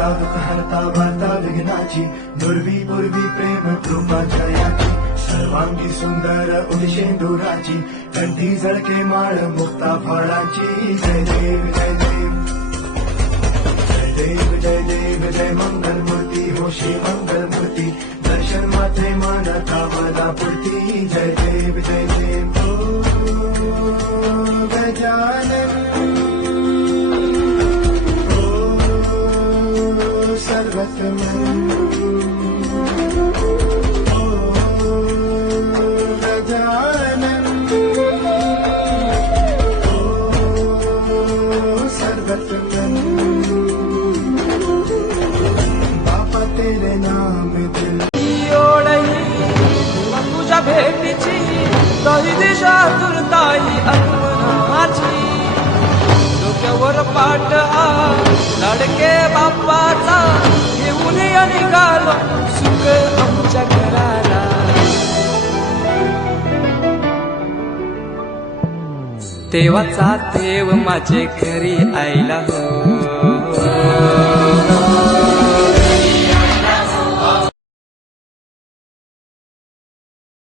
करता दुःख हरता वार्ता विघ्नाची दुर्वी पूर्वी प्रेम कृपा जयाची सर्वांगी सुंदर उदिशेंदुराची कंठी झळके माळ मुक्ता फळाची जय देव जय देव जय देव जय देव जय मंगल मूर्ती होशी मंगल मूर्ती दर्शन मात्रे मानता वदा पुरती जय देव जय देव गजानन सर्वतमन गजानन सर्वतमन बापा तेरे नाम दिल तुझ्या भेटीची तरी दिशा तुरताई आठवणाची डोक्यावर पाट लाडके बाप्पाचा घेऊन निघालो सुख आमच्या घराला देवाचा देव माझे घरी आयला हो